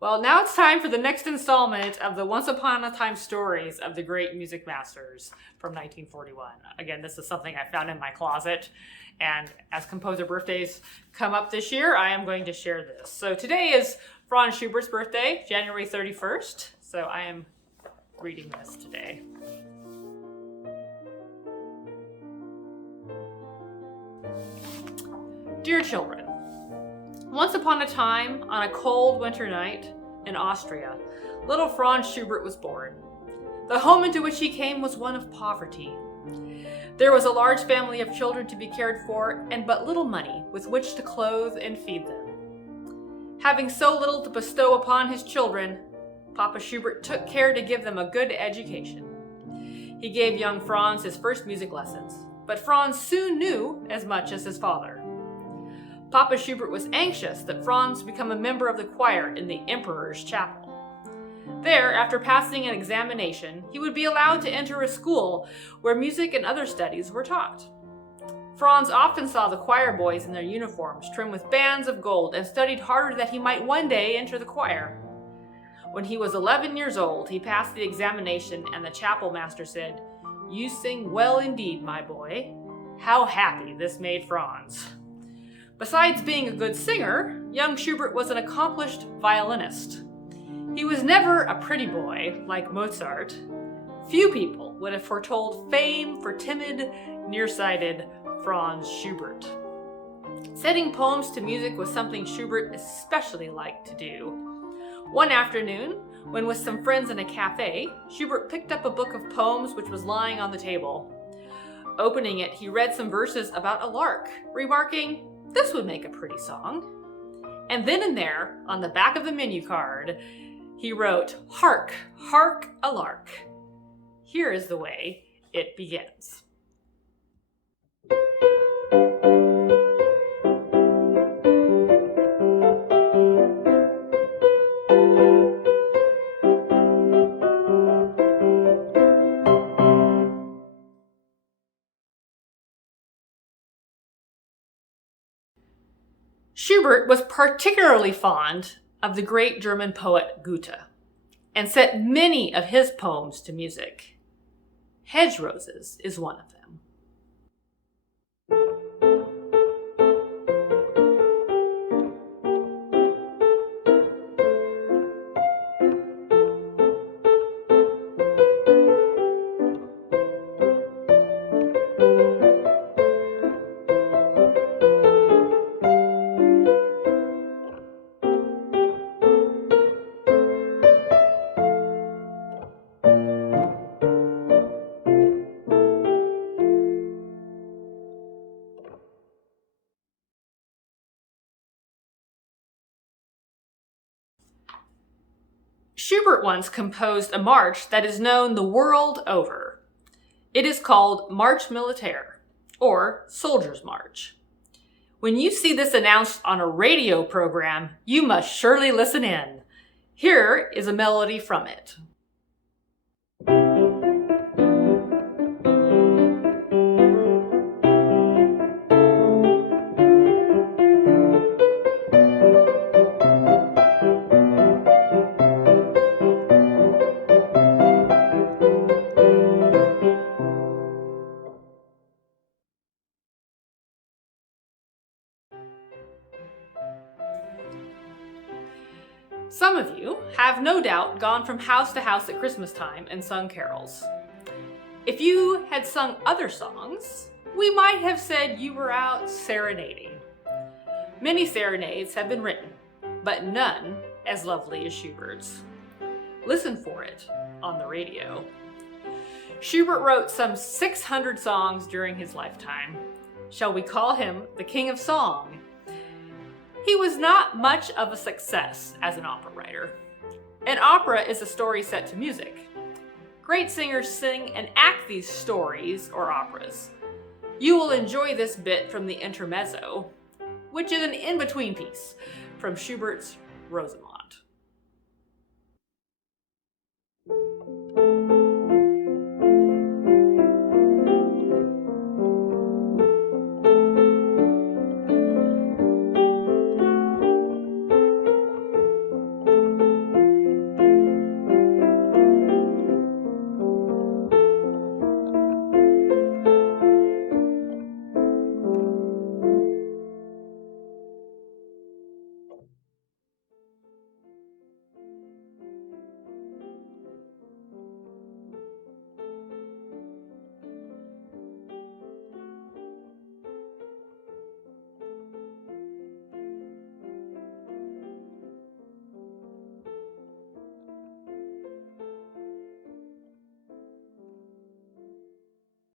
Well, now it's time for the next installment of the Once Upon a Time stories of the great music masters from 1941. Again, this is something I found in my closet, and as composer birthdays come up this year, I am going to share this. So today is Franz Schubert's birthday, January 31st, so I am reading this today. Dear children, once upon a time, on a cold winter night in Austria, little Franz Schubert was born. The home into which he came was one of poverty. There was a large family of children to be cared for, and but little money with which to clothe and feed them. Having so little to bestow upon his children, Papa Schubert took care to give them a good education. He gave young Franz his first music lessons, but Franz soon knew as much as his father. Papa Schubert was anxious that Franz become a member of the choir in the Emperor's chapel. There, after passing an examination, he would be allowed to enter a school where music and other studies were taught. Franz often saw the choir boys in their uniforms trimmed with bands of gold and studied harder that he might one day enter the choir. When he was 11 years old, he passed the examination and the chapel master said, "You sing well indeed, my boy." How happy this made Franz. Besides being a good singer, young Schubert was an accomplished violinist. He was never a pretty boy like Mozart. Few people would have foretold fame for timid, nearsighted Franz Schubert. Setting poems to music was something Schubert especially liked to do. One afternoon, when with some friends in a cafe, Schubert picked up a book of poems which was lying on the table. Opening it, he read some verses about a lark, remarking, "This would make a pretty song." And then and there, on the back of the menu card, he wrote, "Hark, hark a lark." Here is the way it begins. Schubert was particularly fond of the great German poet Goethe and set many of his poems to music. Hedge Roses is one of them. Schubert once composed a march that is known the world over. It is called March Militaire, or Soldier's March. When you see this announced on a radio program, you must surely listen in. Here is a melody from it. Some of you have no doubt gone from house to house at Christmas time and sung carols. If you had sung other songs, we might have said you were out serenading. Many serenades have been written, but none as lovely as Schubert's. Listen for it on the radio. Schubert wrote some 600 songs during his lifetime. Shall we call him the King of Song? He was not much of a success as an opera writer. An opera is a story set to music. Great singers sing and act these stories or operas. You will enjoy this bit from the intermezzo, which is an in-between piece from Schubert's Rosamond.